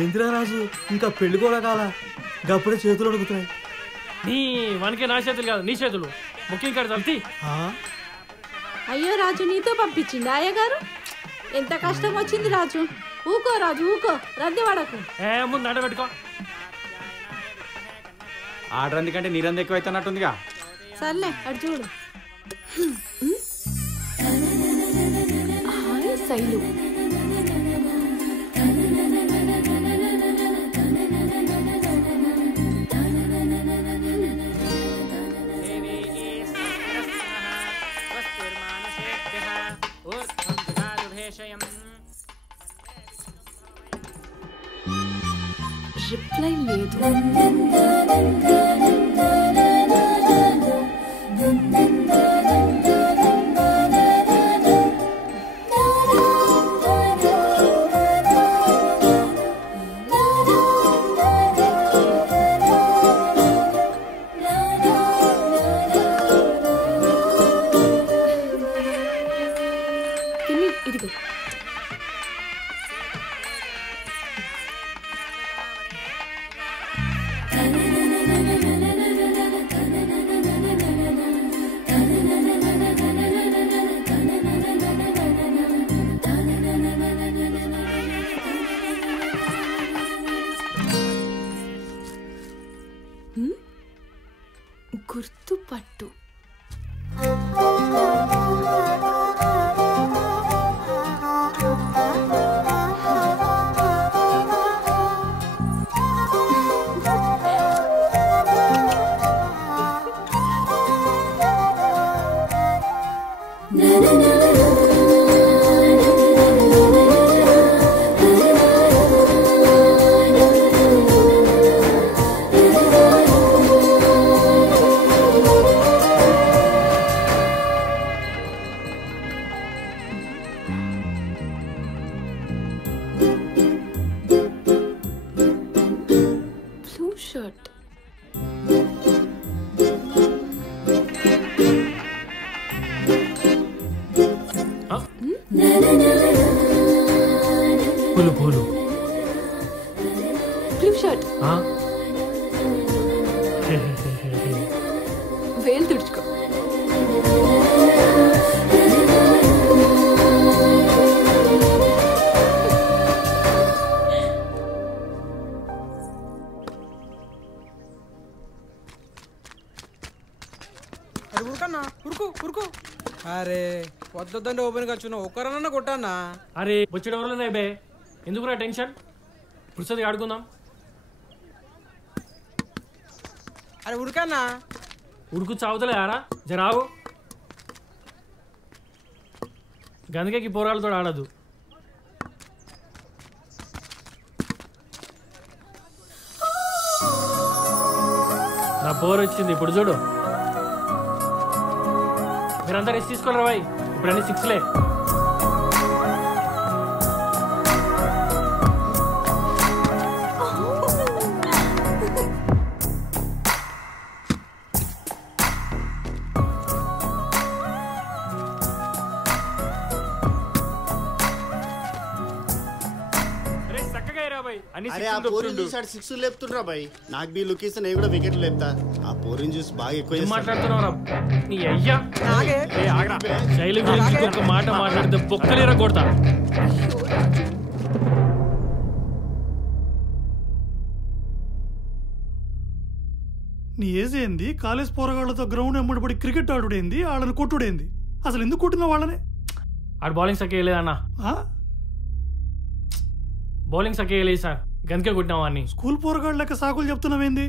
ఏంద్రా రాజు ఇంకా పెళ్లి కూడా కాల గప్పుడే చేతులు అడుగుతున్నాయి. నీ మనకే నా చేతులు కాదు నీ చేతులు బుకింగ్ కార్డు తల్లి. అయ్యో రాజు నీతో పంపించింది అయ్యగారు. ఎంత కష్టం వచ్చింది రాజు. ఊకో రాజు ఊకో, రద్దీ పడకు. ముందు నడబెట్టుకో. ఆర్డర్ ఎందుకంటే నీరంద ఎక్కువ అవుతున్నట్టుందిగా. సర్లే అటు చూడు. శైలు రిప్లై లేదు. ఇదిగో గుర్తుపట్టు. Blue shirt. పూలు పూలు బ్లూ షర్ట్. వేలు తుడుచుకో. అరే వద్దంటే ఓపెన్ గా వచ్చున్నా ఒక్కరన్నా కొట్టానా. అరే వచ్చేట వరలే బే, ఎందుకురా టెన్షన్? పురుషది ఆడుకుందాం. అరే ఉడకన్నా. ఉడుకు చావుతలే ఆరా జరావు. గందకి పోరాలతో ఆడదు. నా పోరు వచ్చింది ఇప్పుడు చూడు. మీరంతా రెస్ట్ తీసుకోలేరా బాయ్, ఇప్పుడు అన్ని 6లే. సిక్స్ లేపుతుండ్రా బాయ్. నాకు బి లుకిస్ నేను కూడా వికెట్ లేపుతా. ఆ పోరిని చూసి బాగా ఎక్కువ మాట్లాడుతున్నారా నీ అయ్యా. శైలి గురించి ఒక మాట మాట్లాడితే బొక్కలేరా కొడతా. నీ ఏజ్ ఏంది? కాలేజ్ పోరగాళ్లతో గ్రౌండ్ ఎమ్మడిపడి క్రికెట్ ఆడుడేంది, వాళ్ళని కొట్టుడేంది? అసలు ఎందుకు కొట్టిన వాళ్ళని? ఆడు బౌలింగ్ సక్కేయలేదన్నా. బౌలింగ్ సక్కేయలేదు సార్, గందుకే కొట్టినా వాడిని. స్కూల్ పోరగాళ్ళ లెక్క సాకులు చెప్తున్నావేంది?